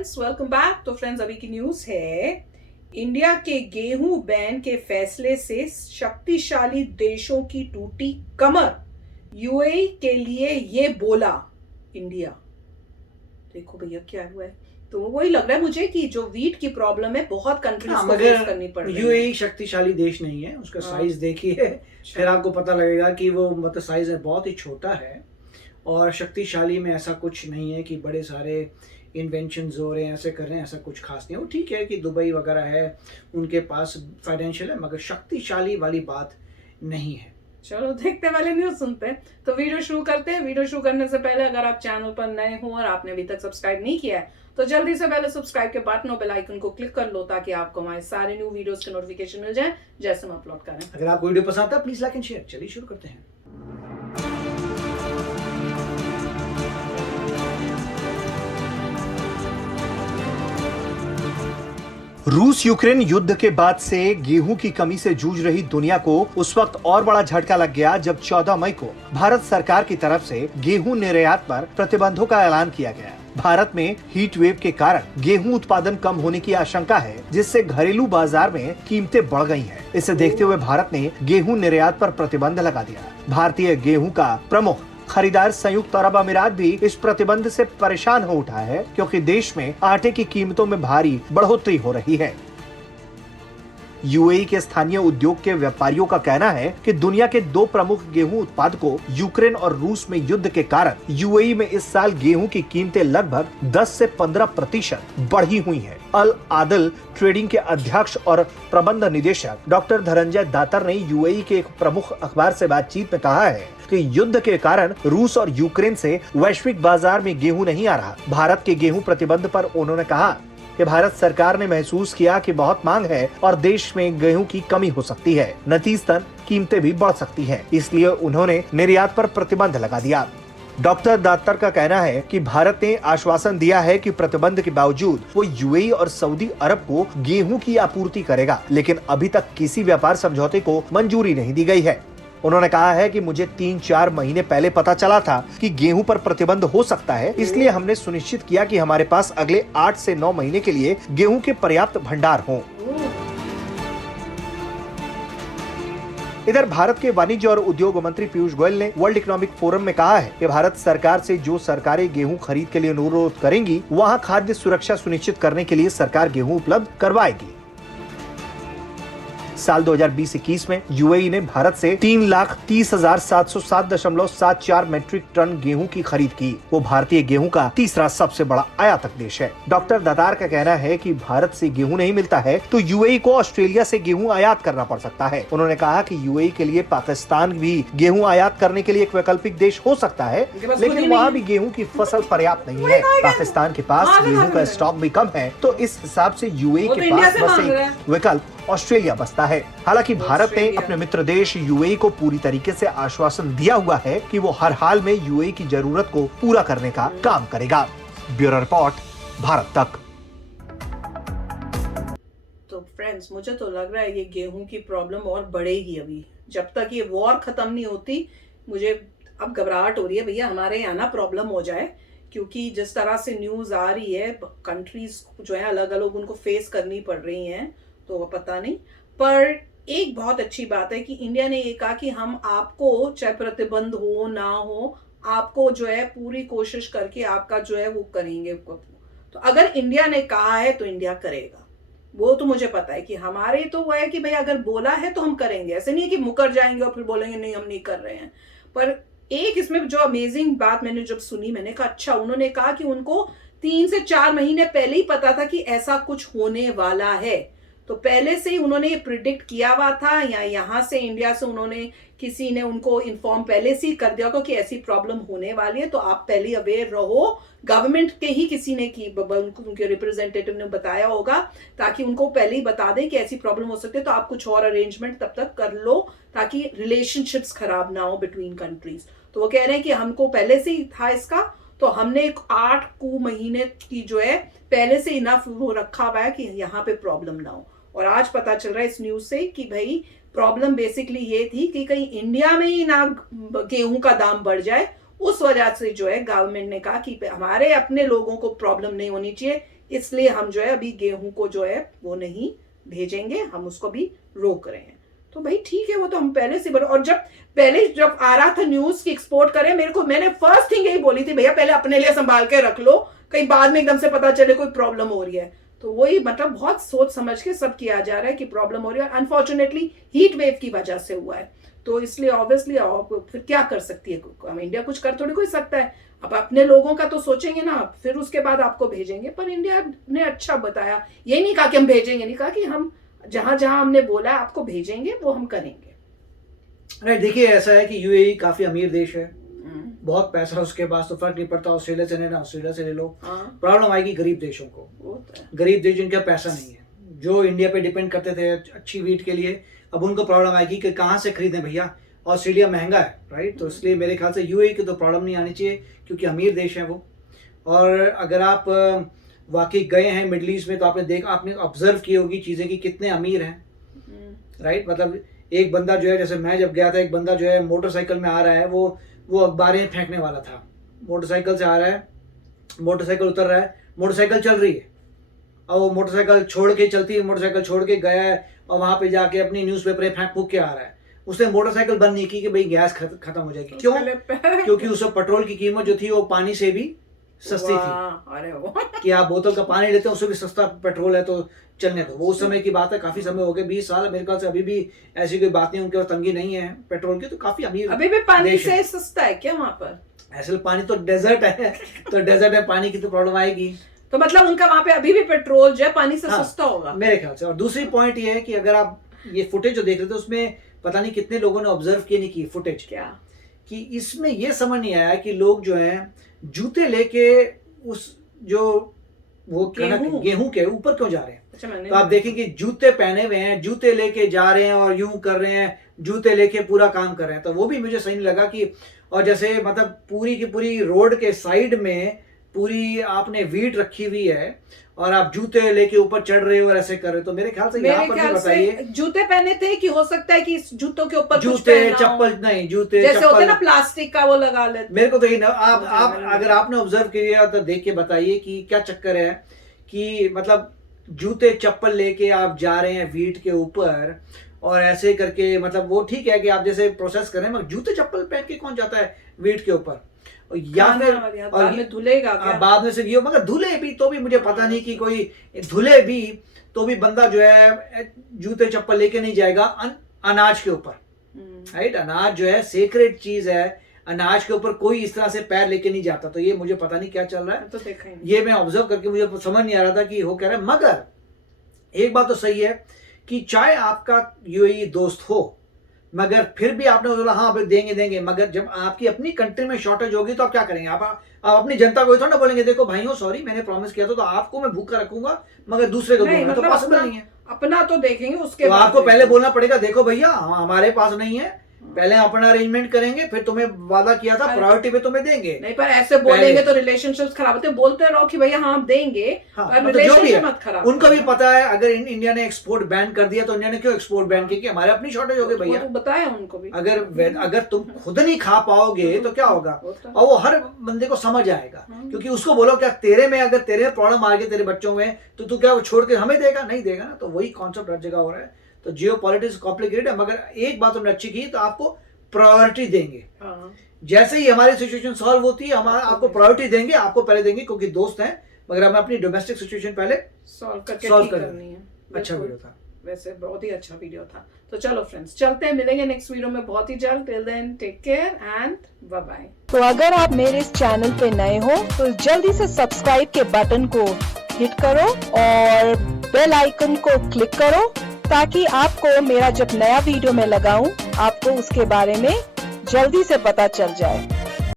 Friends, welcome back. तो friends, अभी की न्यूज है, इंडिया के गेहूं बैन के फैसले से शक्तिशाली देशों की टूटी कमर। यूएई के लिए ये बोला इंडिया। देखो भैया क्या हुआ है। तो वही लग रहा है मुझे कि जो वीट की प्रॉब्लम है बहुत कंट्रीज को फेस करनी पड़ रही है। यूएई शक्तिशाली देश नहीं है, उसका साइज देखिए फिर आपको पता लगेगा कि वो मतलब साइज बहुत ही छोटा है। और शक्तिशाली में ऐसा कुछ नहीं है कि बड़े सारे इन्वेंशंस हो रहे हैं, ऐसे कर रहे हैं, ऐसा कुछ खास नहीं है। वो ठीक है कि दुबई वगैरह है, उनके पास फाइनेंशियल है, मगर शक्तिशाली वाली बात नहीं है। चलो देखते वाले न्यूज सुनते हैं। तो वीडियो शुरू करते हैं। वीडियो शुरू करने से पहले अगर आप चैनल पर नए हो और आपने अभी तक सब्सक्राइब नहीं किया है तो जल्दी से पहले सब्सक्राइब के बटन और बेल आइकन को क्लिक कर लो ताकि आपको हमारे सारे न्यू वीडियोस के नोटिफिकेशन मिल जाए जैसे हम अपलोड करें। अगर आपको वीडियो पसंद आता है प्लीज लाइक एंड शेयर। चलिए शुरू करते हैं। रूस यूक्रेन युद्ध के बाद से गेहूं की कमी से जूझ रही दुनिया को उस वक्त और बड़ा झटका लग गया जब 14 मई को भारत सरकार की तरफ से गेहूं निर्यात पर प्रतिबंधों का ऐलान किया गया। भारत में हीट वेव के कारण गेहूं उत्पादन कम होने की आशंका है, जिससे घरेलू बाजार में कीमतें बढ़ गई हैं। इसे देखते हुए भारत ने गेहूं निर्यात पर प्रतिबंध लगा दिया। भारतीय गेहूं का प्रमुख खरीदार संयुक्त अरब अमीरात भी इस प्रतिबंध से परेशान हो उठा है, क्योंकि देश में आटे की कीमतों में भारी बढ़ोतरी हो रही है। यूएई के स्थानीय उद्योग के व्यापारियों का कहना है कि दुनिया के दो प्रमुख गेहूं उत्पादकों यूक्रेन और रूस में युद्ध के कारण यूएई में इस साल गेहूं की कीमतें लगभग 10 से 15% बढ़ी हुई हैं। अल आदल ट्रेडिंग के अध्यक्ष और प्रबंध निदेशक डॉक्टर धनंजय दातर ने यूएई के एक प्रमुख अखबार से बातचीत में कहा है कि युद्ध के कारण रूस और यूक्रेन से वैश्विक बाजार में गेहूं नहीं आ रहा। भारत के गेहूं प्रतिबंध पर उन्होंने कहा कि भारत सरकार ने महसूस किया कि बहुत मांग है और देश में गेहूं की कमी हो सकती है, नतीजतन कीमतें भी बढ़ सकती हैं, इसलिए उन्होंने निर्यात पर प्रतिबंध लगा दिया। डॉक्टर दातर का कहना है कि भारत ने आश्वासन दिया है कि प्रतिबंध के बावजूद वो यूएई और सऊदी अरब को गेहूं की आपूर्ति करेगा, लेकिन अभी तक किसी व्यापार समझौते को मंजूरी नहीं दी गई है। उन्होंने कहा है कि मुझे 3-4 महीने पहले पता चला था कि गेहूं पर प्रतिबंध हो सकता है, इसलिए हमने सुनिश्चित किया कि हमारे पास अगले 8 से 9 महीने के लिए गेहूं के पर्याप्त भंडार हों। इधर भारत के वाणिज्य और उद्योग मंत्री पीयूष गोयल ने वर्ल्ड इकोनॉमिक फोरम में कहा है कि भारत सरकार से जो सरकारें गेहूं खरीद के लिए अनुरोध करेंगी, वहां खाद्य सुरक्षा सुनिश्चित करने के लिए सरकार गेहूं उपलब्ध करवाएगी। साल 2020-21 में यूएई ने भारत से 3,30,707.74 मीट्रिक टन गेहूं की खरीद की। वो भारतीय गेहूं का तीसरा सबसे बड़ा आयातक देश है। डॉक्टर दातार का कहना है कि भारत से गेहूं नहीं मिलता है तो यूएई को ऑस्ट्रेलिया से गेहूं आयात करना पड़ सकता है। उन्होंने कहा कि यूएई के लिए पाकिस्तान भी गेहूं आयात करने के लिए एक वैकल्पिक देश हो सकता है, लेकिन वहाँ भी गेहूं की फसल पर्याप्त नहीं है। पाकिस्तान के पास गेहूं का स्टॉक भी कम है, तो इस हिसाब से यूएई के पास बस एक विकल्प ऑस्ट्रेलिया बसता है। हालांकि भारत ने अपने मित्र देश यूएई को पूरी तरीके से आश्वासन दिया हुआ है कि वो हर हाल में यूएई की जरूरत को पूरा करने का काम करेगा। ब्यूरो रिपोर्ट, भारत तक। तो फ्रेंड्स, मुझे तो लग रहा है ये गेहूं की प्रॉब्लम और बढ़ेगी अभी जब तक ये वॉर खत्म नहीं होती। मुझे अब घबराहट हो रही है भैया हमारे यहाँ ना प्रॉब्लम हो जाए, क्योंकि जिस तरह से न्यूज आ रही है कंट्रीज जो है अलग अलग उनको फेस करनी पड़ रही हैं, तो वो पता नहीं। पर एक बहुत अच्छी बात है कि इंडिया ने ये कहा कि हम आपको चाहे प्रतिबंध हो ना हो, आपको जो है पूरी कोशिश करके आपका जो है वो करेंगे। तो अगर इंडिया ने कहा है तो इंडिया करेगा, वो तो मुझे पता है कि हमारे तो वो है कि भाई अगर बोला है तो हम करेंगे। ऐसे नहीं है कि मुकर जाएंगे और फिर बोलेंगे नहीं हम नहीं कर रहे हैं। पर एक इसमें जो अमेजिंग बात मैंने जब सुनी, मैंने कहा अच्छा, उन्होंने कहा कि उनको 3 से 4 महीने पहले ही पता था कि ऐसा कुछ होने वाला है। तो पहले से ही उन्होंने ये प्रिडिक्ट किया हुआ था, या यहाँ से इंडिया से उन्होंने किसी ने उनको इन्फॉर्म पहले से ही कर दिया होगा कि ऐसी प्रॉब्लम होने वाली है, तो आप पहले अवेयर रहो। गवर्नमेंट के ही किसी ने की, उनके रिप्रेजेंटेटिव ने बताया होगा, ताकि उनको पहले ही बता दें कि ऐसी प्रॉब्लम हो सकती है, तो आप कुछ और अरेंजमेंट तब तक कर लो ताकि रिलेशनशिप्स खराब ना हो बिटवीन कंट्रीज। तो वो कह रहे हैं कि हमको पहले से ही था इसका, तो हमने 8 महीने की जो है पहले से इनफ वो रखा हुआ है कि यहाँ पे प्रॉब्लम ना हो। और आज पता चल रहा है इस न्यूज से कि भाई प्रॉब्लम बेसिकली ये थी कि कहीं इंडिया में ही ना गेहूं का दाम बढ़ जाए उस वजह से जो है गवर्नमेंट ने कहा कि हमारे अपने लोगों को प्रॉब्लम नहीं होनी चाहिए, इसलिए हम जो है अभी गेहूं को जो है वो नहीं भेजेंगे, हम उसको भी रोक रहे हैं। तो भाई ठीक है, वो तो हम पहले से और जब आ रहा था न्यूज की एक्सपोर्ट करें, मैंने फर्स्ट थिंग यही बोली थी, भैया पहले अपने लिए संभाल के रख लो, कहीं बाद में एकदम से पता चले कोई प्रॉब्लम हो रही है। तो वही मतलब बहुत सोच समझ के सब किया जा रहा है कि प्रॉब्लम हो रही है, अनफॉर्चुनेटली हीट वेव की वजह से हुआ है। तो इसलिए ऑब्वियसली फिर क्या कर सकती है, हम इंडिया कुछ कर थोड़ी कोई सकता है। अब अपने लोगों का तो सोचेंगे ना, फिर उसके बाद आपको भेजेंगे। पर इंडिया ने अच्छा बताया, ये नहीं कहा कि हम भेजेंगे, नहीं कहा कि हम जहां जहां हमने बोला आपको भेजेंगे वो हम करेंगे। राइट, देखिए ऐसा है कि यूएई काफी अमीर देश है, बहुत पैसा है उसके पास, तो फर्क नहीं पड़ता ऑस्ट्रेलिया से लेना ऑस्ट्रेलिया से ले लो। प्रॉब्लम आएगी गरीब देशों को, गरीब देश जिनका पैसा नहीं है, जो इंडिया पे डिपेंड करते थे अच्छी वीट के लिए, अब उनको प्रॉब्लम आएगी कि कहाँ से खरीदें भैया, ऑस्ट्रेलिया महंगा है, राइट। तो इसलिए मेरे ख्याल से यूएई की तो प्रॉब्लम नहीं आनी चाहिए, क्योंकि अमीर देश है वो। और अगर आप वाकई गए हैं मिडल ईस्ट में, तो आपने ऑब्जर्व की होगी चीज़ें कि कितने अमीर हैं, राइट। मतलब एक बंदा जो है, जैसे मैं जब गया था, एक बंदा जो है मोटरसाइकिल में आ रहा है, वो अखबारें फेंकने वाला था, मोटरसाइकिल से आ रहा है, मोटरसाइकिल उतर रहा है, मोटरसाइकिल चल रही है, और वो मोटरसाइकिल छोड़ के चलती है, मोटरसाइकिल छोड़ के गया है और वहाँ पे जाके अपनी न्यूज़पेपर फेंक फूक के आ रहा है। उसने मोटरसाइकिल बंद नहीं की कि भाई गैस खत्म हो जाएगी, क्यों? क्योंकि उस पेट्रोल की कीमत जो थी वो पानी से भी सस्ती थी। अरे वो कि आप बोतल का पानी लेते हैं, उससे भी सस्ता पेट्रोल है, तो चलने दो। वो उस समय की बात है, काफी समय हो गया, 20 साल मेरे ख्याल से। अभी भी ऐसी कोई बात नहीं, उनके पास तंगी नहीं है पेट्रोल की, तो काफी अमीर अभी भी पानी से सस्ता है क्या वहाँ पर? ऐसे पानी तो डेजर्ट है, तो डेजर्ट में पानी की तो प्रॉब्लम आएगी। तो मतलब उनका वहाँ पे अभी भी पेट्रोल जो है पानी से सस्ता होगा मेरे ख्याल से। और दूसरी पॉइंट ये है कि अगर आप ये फुटेज जो देख रहे थे, उसमें पता नहीं कितने लोगों ने ऑब्जर्व किए नहीं की फुटेज, क्या कि इसमें ये समझ नहीं आया कि लोग जो हैं जूते लेके उस जो वो गेहूं के ऊपर क्यों जा रहे हैं। अच्छा, तो आप देखेंगे जूते पहने हुए हैं, जूते लेके जा रहे हैं और यूं कर रहे हैं, जूते लेके पूरा काम कर रहे हैं। तो वो भी मुझे सही नहीं लगा कि, और जैसे मतलब पूरी की पूरी रोड के साइड में पूरी आपने वीट रखी हुई है और आप जूते लेके ऊपर चढ़ रहे हो और ऐसे कर रहे हो। तो मेरे ख्याल से यहाँ पर भी बताइए, जूते पहने थे कि हो सकता है कि इस जूतों के ऊपर जूते चप्पल नहीं, जूते जैसे होते ना प्लास्टिक का वो लगा लेते। मेरे को तो ये आप अगर आपने ऑब्जर्व किया तो देख के बताइए कि क्या चक्कर है कि मतलब जूते चप्पल लेके आप जा रहे हैं वीट के ऊपर और ऐसे करके, मतलब वो ठीक है कि आप जैसे प्रोसेस करें, मगर जूते चप्पल पहन के कौन जाता है वीट के ऊपर? या फिर बाद में धुलेगा क्या? बाद में से ये, मगर धुले भी तो भी मुझे पता नहीं कि कोई धुले भी तो भी बंदा जो है जूते चप्पल लेके नहीं जाएगा अनाज के ऊपर, राइट। अनाज जो है सेक्रेट चीज है, अनाज के ऊपर कोई इस तरह से पैर लेके नहीं जाता। तो ये मुझे पता नहीं क्या चल रहा है, तो देखा ये मैं ऑब्जर्व करके मुझे समझ नहीं आ रहा था कि हो क्या रहा है। मगर एक बात तो सही है कि चाहे आपका यूएई दोस्त हो, मगर फिर भी आपने बोला हाँ भाई देंगे, मगर जब आपकी अपनी कंट्री में शॉर्टेज होगी तो आप क्या करेंगे? आप अपनी जनता को थोड़ा ना बोलेंगे देखो भाइयों सॉरी मैंने प्रॉमिस किया था तो आपको मैं भूखा रखूंगा मगर दूसरे को दूंगा, तो पॉसिबल नहीं है। अपना तो देखेंगे, उसके तो आपको पहले बोलना पड़ेगा देखो भैया हमारे पास नहीं है, पहले अपना अरेंजमेंट करेंगे, फिर तुम्हें वादा किया था प्रायोरिटी पे तुम्हें देंगे। नहीं पर ऐसे बोलेंगे तो रिलेशनशिप्स खराब होते। बोलते रहो कि भैया हाँ देंगे, पर रिलेशनशिप मत खराब। उनको भी पता है अगर इंडिया ने एक्सपोर्ट बैन कर दिया तो इंडिया ने क्यों एक्सपोर्ट बैन किया कि हमारे अपनी शॉर्टेज हो गई भैया। बताया उनको भी, अगर तुम खुद नहीं खा पाओगे तो क्या होगा, और वो हर बंदे को समझ आएगा। क्योंकि उसको बोलो क्या तेरे में अगर तेरे प्रॉब्लम आ गई तेरे बच्चों में तो तू क्या छोड़ के हमें देगा? नहीं देगा ना। तो वही कॉन्सेप्ट हर जगह हो रहा है। तो जियो पॉलिटिक्स कॉम्प्लिकेटेड है, मगर एक बात उन्होंने अच्छी की तो आपको प्रायोरिटी देंगे। जैसे ही हमारी सिचुएशन सॉल्व होती है हमारा आपको प्रायोरिटी देंगे, आपको पहले देंगे क्योंकि दोस्त हैं, मगर हमें अपनी डोमेस्टिक सिचुएशन पहले सॉल्व करनी है। अच्छा वीडियो था, वैसे बहुत ही अच्छा वीडियो था। तो चलो फ्रेंड्स चलते हैं, मिलेंगे नेक्स्ट वीडियो में बहुत ही जल्द। Till then take care and bye bye. तो अगर आप मेरे इस चैनल पे नए हो तो जल्दी से सब्सक्राइब के बटन को हिट करो और बेल आइकन को क्लिक करो ताकि आपको मेरा जब नया वीडियो मैं लगाऊं आपको उसके बारे में जल्दी से पता चल जाए।